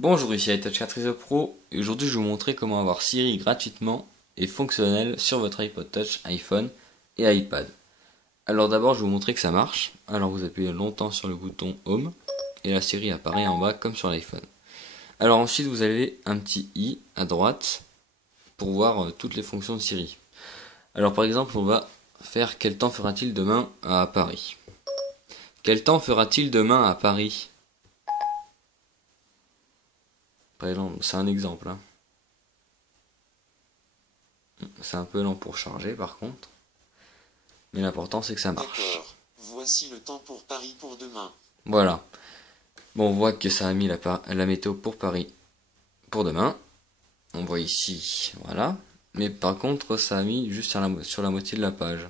Bonjour, ici iTouch 4 Pro et aujourd'hui je vais vous montrer comment avoir Siri gratuitement et fonctionnel sur votre iPod Touch, iPhone et iPad. Alors d'abord je vais vous montrer que ça marche. Alors vous appuyez longtemps sur le bouton Home et la Siri apparaît en bas comme sur l'iPhone. Alors ensuite vous avez un petit i à droite pour voir toutes les fonctions de Siri. Alors par exemple on va faire quel temps fera-t-il demain à Paris. Quel temps fera-t-il demain à Paris? Par exemple, c'est un exemple. C'est un peu lent pour charger par contre. Mais l'important c'est que ça marche. D'accord. Voici le temps pour Paris pour demain. Voilà. Bon, on voit que ça a mis la météo pour Paris pour demain. On voit ici, voilà. Mais par contre, ça a mis juste sur la moitié de la page.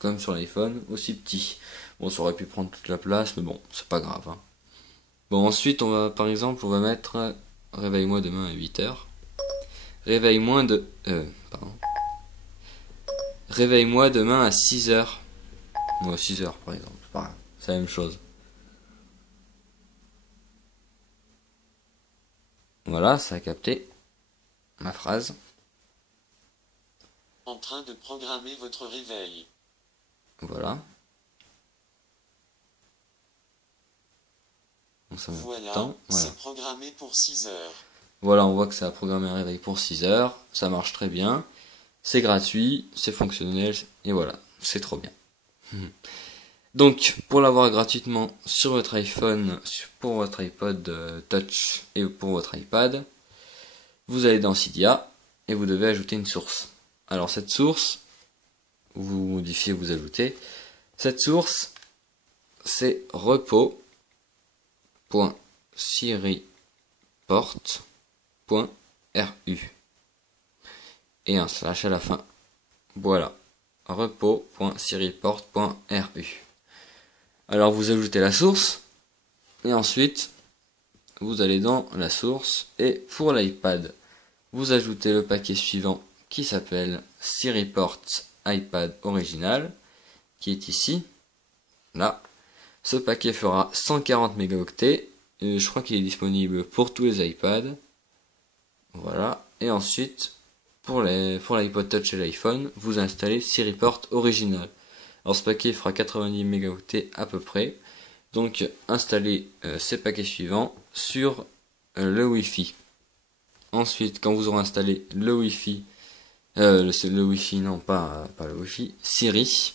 Comme sur l'iPhone, aussi petit. Bon, ça aurait pu prendre toute la place, mais bon, c'est pas grave. Hein. Bon, ensuite, par exemple, on va mettre réveille-moi demain à 8h. Réveille-moi Réveille-moi demain à 6h. Ou à 6h par exemple, c'est pas grave. C'est la même chose. Voilà, ça a capté ma phrase. En train de programmer votre réveil. Voilà. Bon, ça met Voilà, temps. Voilà. c'est programmé pour 6 heures. Voilà, on voit que ça a programmé un réveil pour 6h. Ça marche très bien. C'est gratuit, c'est fonctionnel, et voilà, c'est trop bien. Donc, pour l'avoir gratuitement sur votre iPhone, pour votre iPod Touch et pour votre iPad, vous allez dans Cydia et vous devez ajouter une source. Alors cette source, vous modifiez, vous ajoutez. Cette source, c'est repo.siriport.ru et un slash à la fin. Voilà, repo.siriport.ru. Alors vous ajoutez la source et ensuite vous allez dans la source et pour l'iPad, vous ajoutez le paquet suivant qui s'appelle Siriport iPad Original qui est ici. Là, ce paquet fera 140 mégaoctets. Et je crois qu'il est disponible pour tous les iPads. Voilà. Et ensuite, pour l'iPod Touch et l'iPhone, vous installez Siriport Original. Alors ce paquet fera 90 mégaoctets à peu près. Donc installez ces paquets suivants sur le Wi-Fi. Ensuite, quand vous aurez installé le Wi-Fi, le Wi-Fi non pas le Wi-Fi, Siri,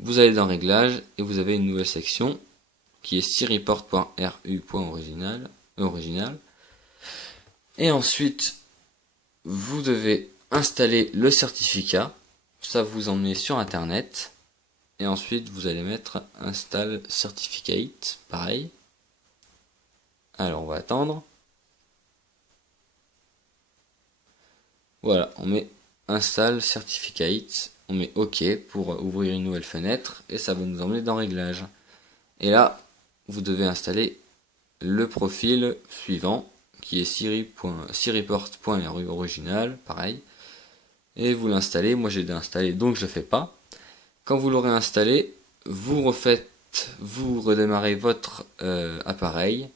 vous allez dans Réglages et vous avez une nouvelle section qui est siriport.ru.original. Et ensuite, vous devez installer le certificat. Ça vous emmenez sur Internet. Et ensuite, vous allez mettre Install Certificate. Pareil. Alors, on va attendre. Voilà, on met Install Certificate. On met OK pour ouvrir une nouvelle fenêtre. Et ça va nous emmener dans Réglages. Et là, vous devez installer le profil suivant qui est siriport.ru original, pareil. Et vous l'installez, moi j'ai déinstallé donc je le fais pas. Quand vous l'aurez installé, vous redémarrez votre appareil.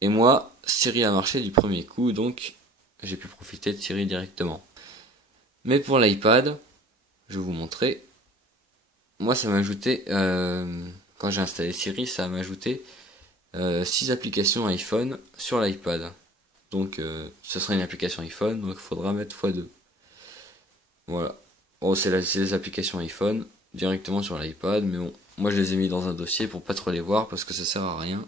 Et moi, Siri a marché du premier coup, donc j'ai pu profiter de Siri directement. Mais pour l'iPad, je vais vous montrer. Moi ça m'a ajouté, quand j'ai installé Siri, ça m'a ajouté 6 applications iPhone sur l'iPad. Donc ce sera une application iPhone, donc il faudra mettre x2. Voilà. Bon, c'est les applications iPhone directement sur l'iPad, mais bon, moi je les ai mis dans un dossier pour pas trop les voir parce que ça sert à rien.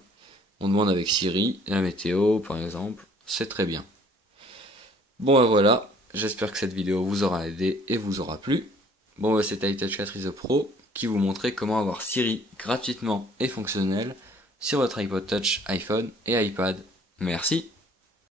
On demande avec Siri, la météo par exemple, c'est très bien. Bon voilà, j'espère que cette vidéo vous aura aidé et vous aura plu. Bon c'était iTouch 4 Pro qui vous montrait comment avoir Siri gratuitement et fonctionnel sur votre iPod Touch, iPhone et iPad. Merci.